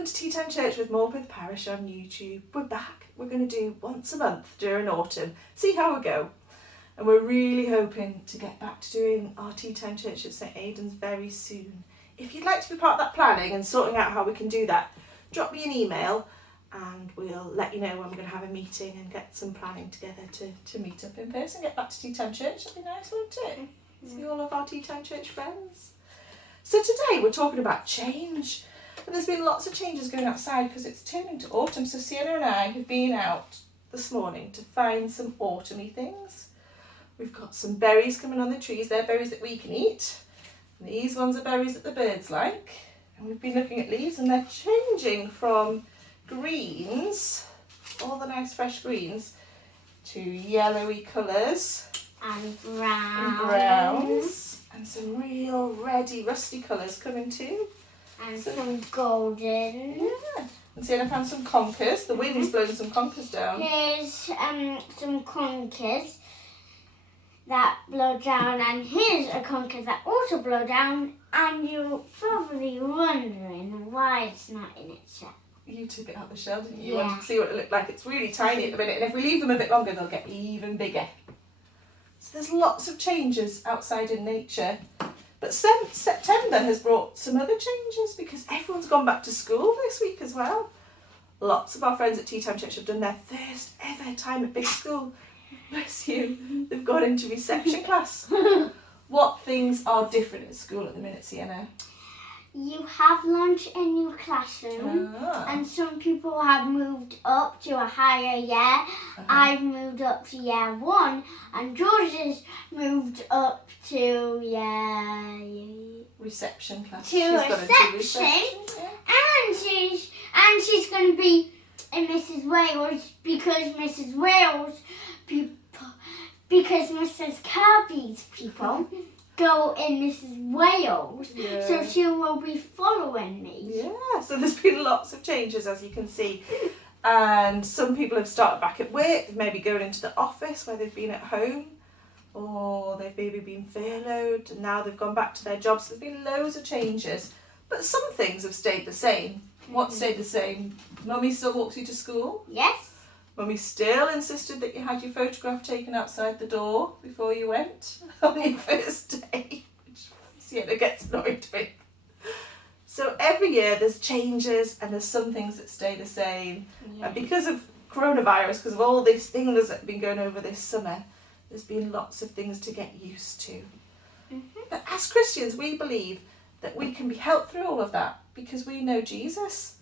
welcome to Tea Time Church with Morpeth Parish on YouTube. We're back. We're going to do once a month during autumn. See how we go. And we're really hoping to get back to doing our Tea Time Church at St Aidan's very soon. If you'd like to be part of that planning and sorting out how we can do that, drop me an email and we'll let you know when we're going to have a meeting and get some planning together to meet up in person, get back to Tea Time Church. That'd be nice, wouldn't it? See all of our Tea Time Church friends. So today we're talking about change. And there's been lots of changes going outside because it's turning to autumn. So Sienna and I have been out this morning to find some autumny things. We've got some berries coming on the trees. They're berries that we can eat. And these ones are berries that the birds like. And we've been looking at leaves and they're changing from greens, all the nice fresh greens, to yellowy colours. And browns. And browns. And some real reddy, rusty colours coming too. And some golden. Yeah. And Sienna found some conkers. The wind's blowing some conkers down. Here's some conkers that blow down, and here's a conker that also blow down. And you're probably wondering why it's not in its shell. You took it out the shell, didn't you? You Yeah. wanted to see what it looked like. It's really tiny at the minute, and if we leave them a bit longer, they'll get even bigger. So there's lots of changes outside in nature. But September has brought some other changes because everyone's gone back to school this week as well. Lots of our friends at Tea Time Church have done their first ever time at big school. Bless you. They've gone into reception class. What things are different at school at the minute, Sienna? You have lunch in your classroom, and some people have moved up to a higher year. I've moved up to year 1, and George has moved up to reception class. To reception. Yeah. And she's going to be in Mrs. Wales because Mrs. Wales because Mrs. Kirby's people go in Mrs. Wales, Yeah. so she will be following me. Yeah, so there's been lots of changes as you can see. And some people have started back at work, maybe going into the office where they've been at home, or they've maybe been furloughed and now they've gone back to their jobs. There's been loads of changes, but some things have stayed the same. What stayed the same? Mummy still walks you to school. Yes. Mummy still insisted that you had your photograph taken outside the door before you went on your first day, which Sienna gets annoyed with. So every year there's changes and there's some things that stay the same. Yeah. And because of coronavirus, because of all these things that have been going over this summer, there's been lots of things to get used to. But as Christians, we believe that we can be helped through all of that because we know Jesus.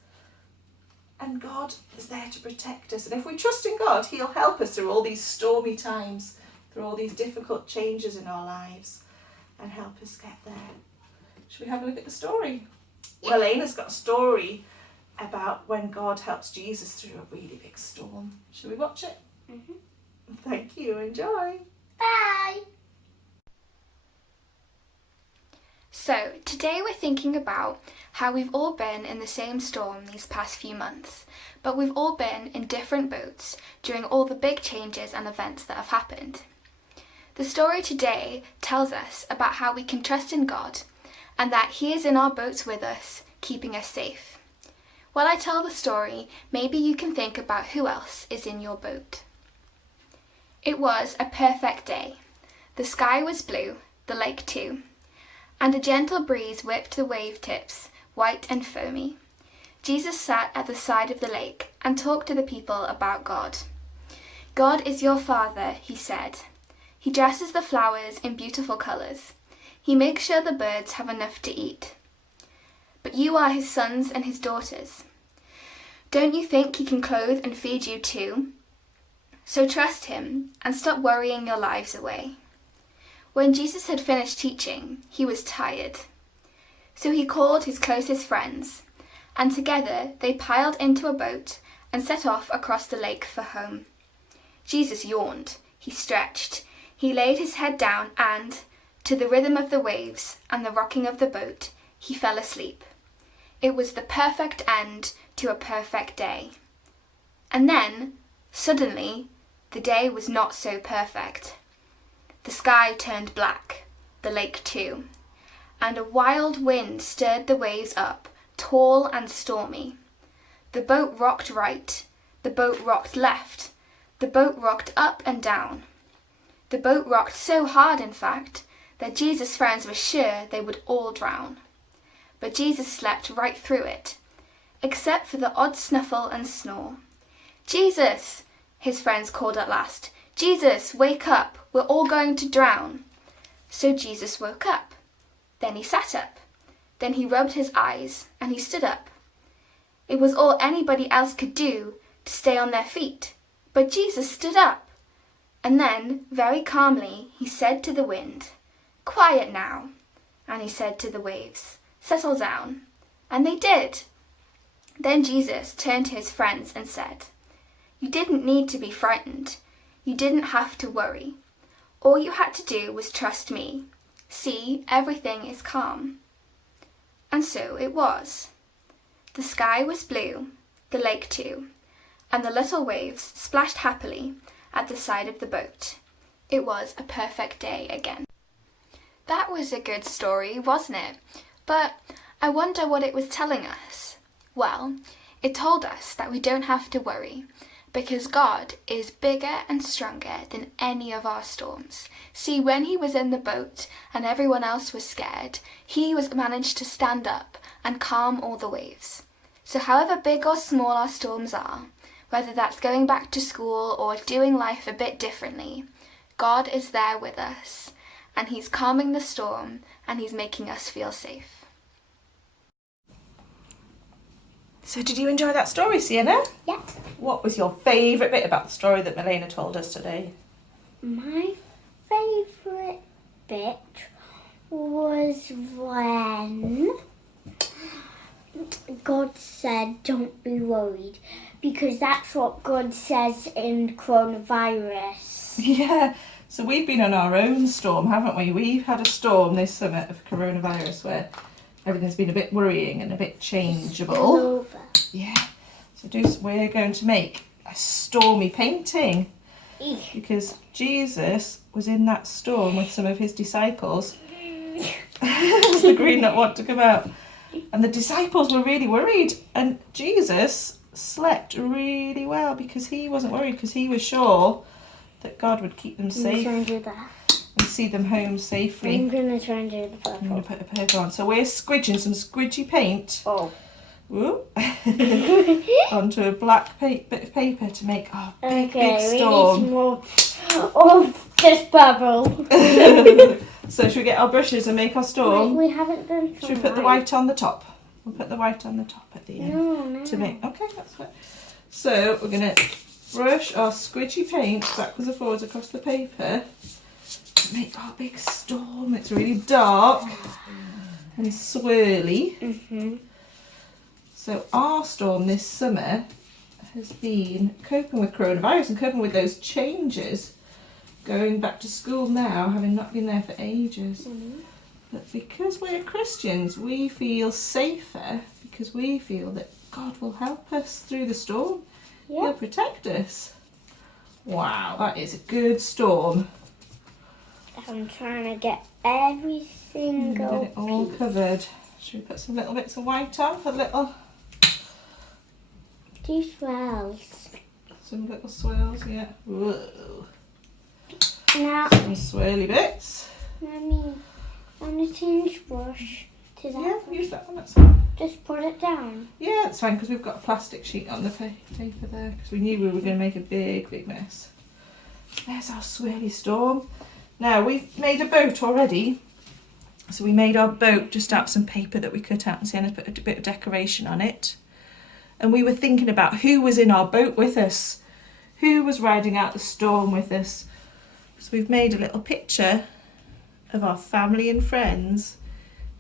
And God is there to protect us. And if we trust in God, He'll help us through all these stormy times, through all these difficult changes in our lives, and help us get there. Should we have a look at the story? Yeah. Well, Elena's got a story about when God helps Jesus through a really big storm. Should we watch it? Thank you. Enjoy. Bye. So, today we're thinking about how we've all been in the same storm these past few months, but we've all been in different boats during all the big changes and events that have happened. The story today tells us about how we can trust in God and that He is in our boats with us, keeping us safe. While I tell the story, maybe you can think about who else is in your boat. It was a perfect day. The sky was blue, the lake too, and a gentle breeze whipped the wave tips, white and foamy. Jesus sat at the side of the lake and talked to the people about God. God is your Father, He said. He dresses the flowers in beautiful colours. He makes sure the birds have enough to eat. But you are His sons and His daughters. Don't you think He can clothe and feed you too? So trust Him and stop worrying your lives away. When Jesus had finished teaching, He was tired. So He called His closest friends, and together they piled into a boat and set off across the lake for home. Jesus yawned, He stretched, He laid His head down and, to the rhythm of the waves and the rocking of the boat, He fell asleep. It was the perfect end to a perfect day. And then, suddenly, the day was not so perfect. The sky turned black, the lake too, and a wild wind stirred the waves up, tall and stormy. The boat rocked right. The boat rocked left. The boat rocked up and down. The boat rocked so hard, in fact, that Jesus' friends were sure they would all drown. But Jesus slept right through it, except for the odd snuffle and snore. "Jesus!" his friends called at last. "Jesus, wake up! We're all going to drown!" So Jesus woke up. Then he sat up. Then he rubbed his eyes, and he stood up. It was all anybody else could do to stay on their feet, but Jesus stood up. And then, very calmly, he said to the wind, "Quiet now." And he said to the waves, "Settle down." And they did. Then Jesus turned to his friends and said, "You didn't need to be frightened. You didn't have to worry. All you had to do was trust me. See, everything is calm." And so it was. The sky was blue, the lake too, and the little waves splashed happily at the side of the boat. It was a perfect day again. That was a good story, wasn't it? But I wonder what it was telling us. Well, it told us that we don't have to worry, because God is bigger and stronger than any of our storms. See, when he was in the boat and everyone else was scared, he managed to stand up and calm all the waves. So however big or small our storms are, whether that's going back to school or doing life a bit differently, God is there with us, and he's calming the storm and he's making us feel safe. So did you enjoy that story, Sienna? Yeah. What was your favourite bit about the story that Milena told us today? My favourite bit was when God said, "Don't be worried," because that's what God says in coronavirus. Yeah, so we've been on our own storm, haven't we? We've had a storm this summer of coronavirus where everything's been a bit worrying and a bit changeable. Over. Yeah, so we're going to make a stormy painting because Jesus was in that storm with some of his disciples. Does the green not want to come out? And the disciples were really worried, and Jesus slept really well because he wasn't worried, because he was sure that God would keep them safe I'm going to do that. and see them home safely. I'm going to try and do the I'm going purple. to put the purple on. So we're squidging some squidgy paint Oh. onto a black bit of paper to make our big Okay, storm. we need more of this bubble. So should we get our brushes and make our storm? Wait, we haven't done some Should we put the white on the top? We'll put the white on the top at the end. No. To make, okay, that's fine. So we're going to brush our squidgy paint backwards and forwards across the paper to make our big storm. It's really dark and swirly. Mm-hmm. So our storm this summer has been coping with coronavirus and coping with those changes, going back to school now, having not been there for ages. Mm-hmm. But because we're Christians, we feel safer because we feel that God will help us through the storm. Yeah. He'll protect us. Wow, that is a good storm. I'm trying to get every Get single it all piece. covered. Should we put some little bits of white on for These swells. some little swirls? Yeah. Whoa. Now, Some swirly bits. Mummy, on a tinge brush to that Yeah, one. use that one. That's fine. Just put it down. Yeah, it's fine because we've got a plastic sheet on the paper there because we knew we were going to make a big mess. There's our swirly storm. Now we've made a boat already. So we made our boat just out of some paper that we cut out and Sienna put a bit of decoration on it. And we were thinking about who was in our boat with us. Who was riding out the storm with us. So we've made a little picture of our family and friends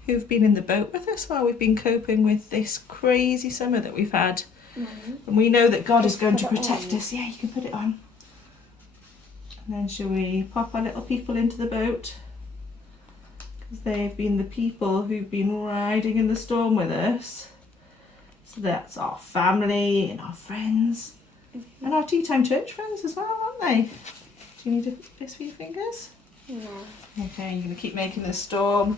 who've been in the boat with us while we've been coping with this crazy summer that we've had. Mm-hmm. And we know that God is going to put it protect on. us. Yeah, you can put it on. And then shall we pop our little people into the boat? Because they've been the people who've been riding in the storm with us. So that's our family and our friends. Mm-hmm. And our Tea Time Church friends as well, aren't they? Do you need a kiss for your fingers? No. Okay, you're going to keep making the storm.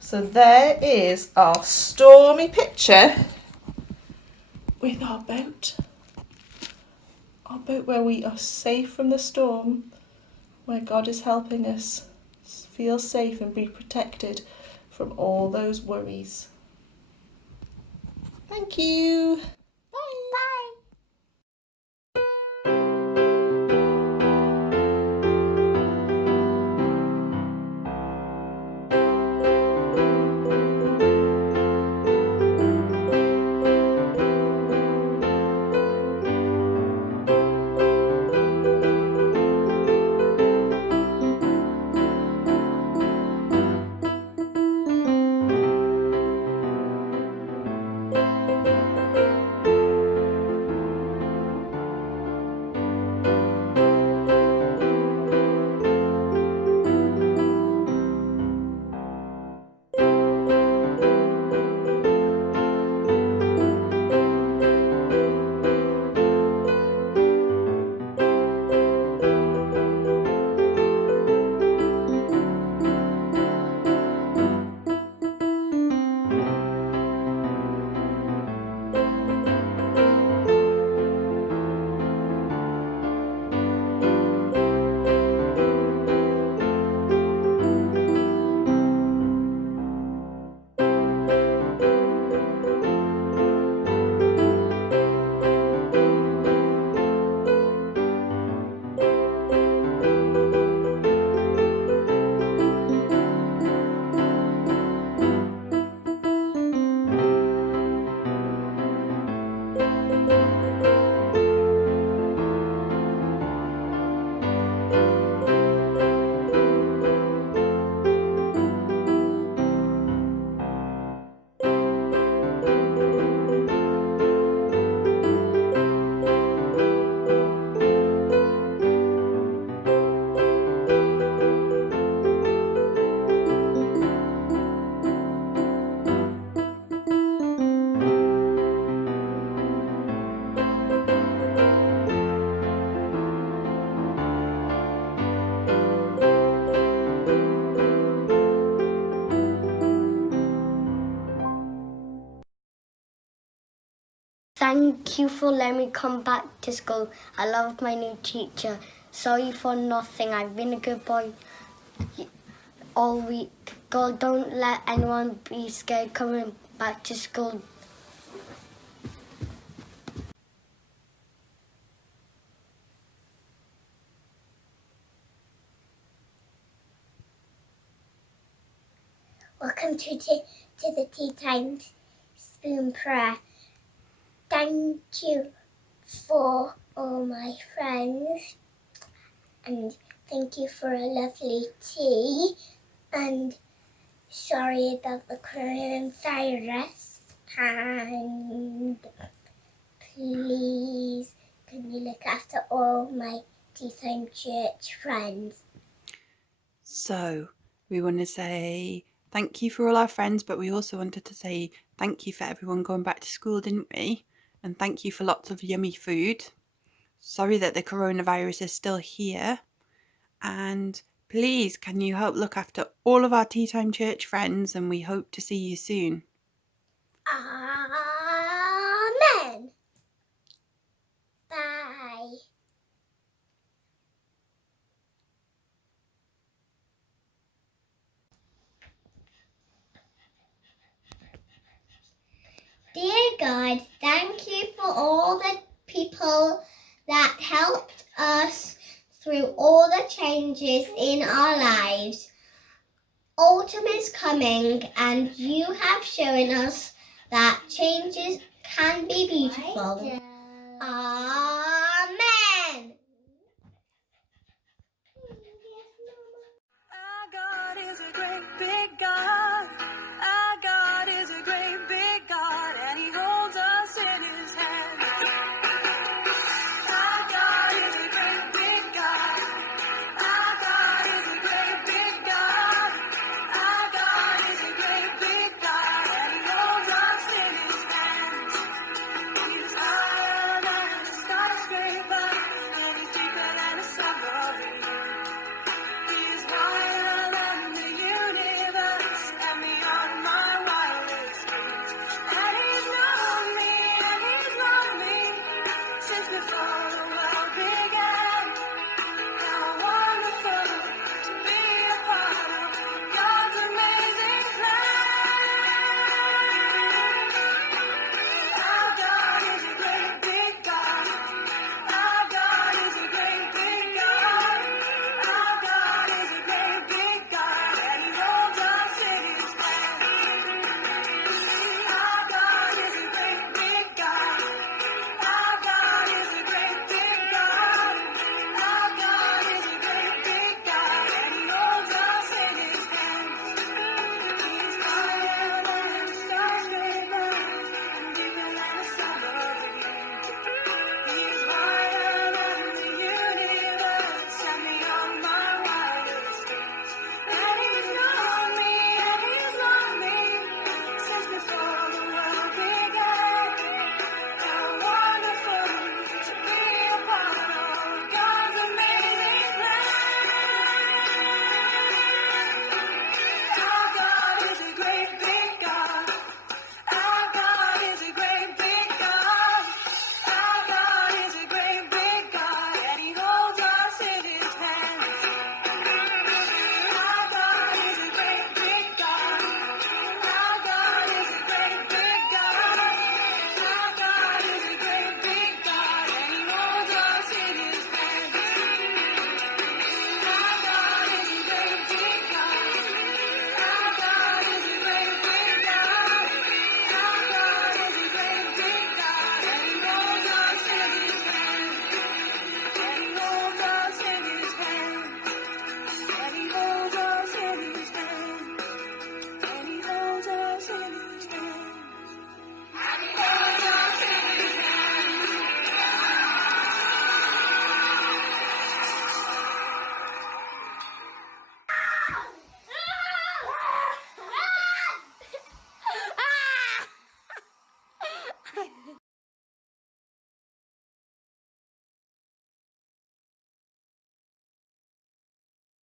So there is our stormy picture with our boat. Our boat where we are safe from the storm, where God is helping us feel safe and be protected from all those worries. Thank you. Bye. Thank you for letting me come back to school. I love my new teacher. Sorry for nothing. I've been a good boy all week. God, don't let anyone be scared coming back to school. Welcome to the Tea Time Spoon Prayer. Thank you for all my friends, and thank you for a lovely tea, and sorry about the coronavirus, and please can you look after all my Tea Time Church friends. So we want to say thank you for all our friends, but we also wanted to say thank you for everyone going back to school, didn't we? And thank you for lots of yummy food. Sorry that the coronavirus is still here. And please, can you help look after all of our Tea Time Church friends, and we hope to see you soon. Amen. Bye. Dear God, thank you for all the people that helped us through all the changes in our lives. Autumn is coming, and you have shown us that changes can be beautiful.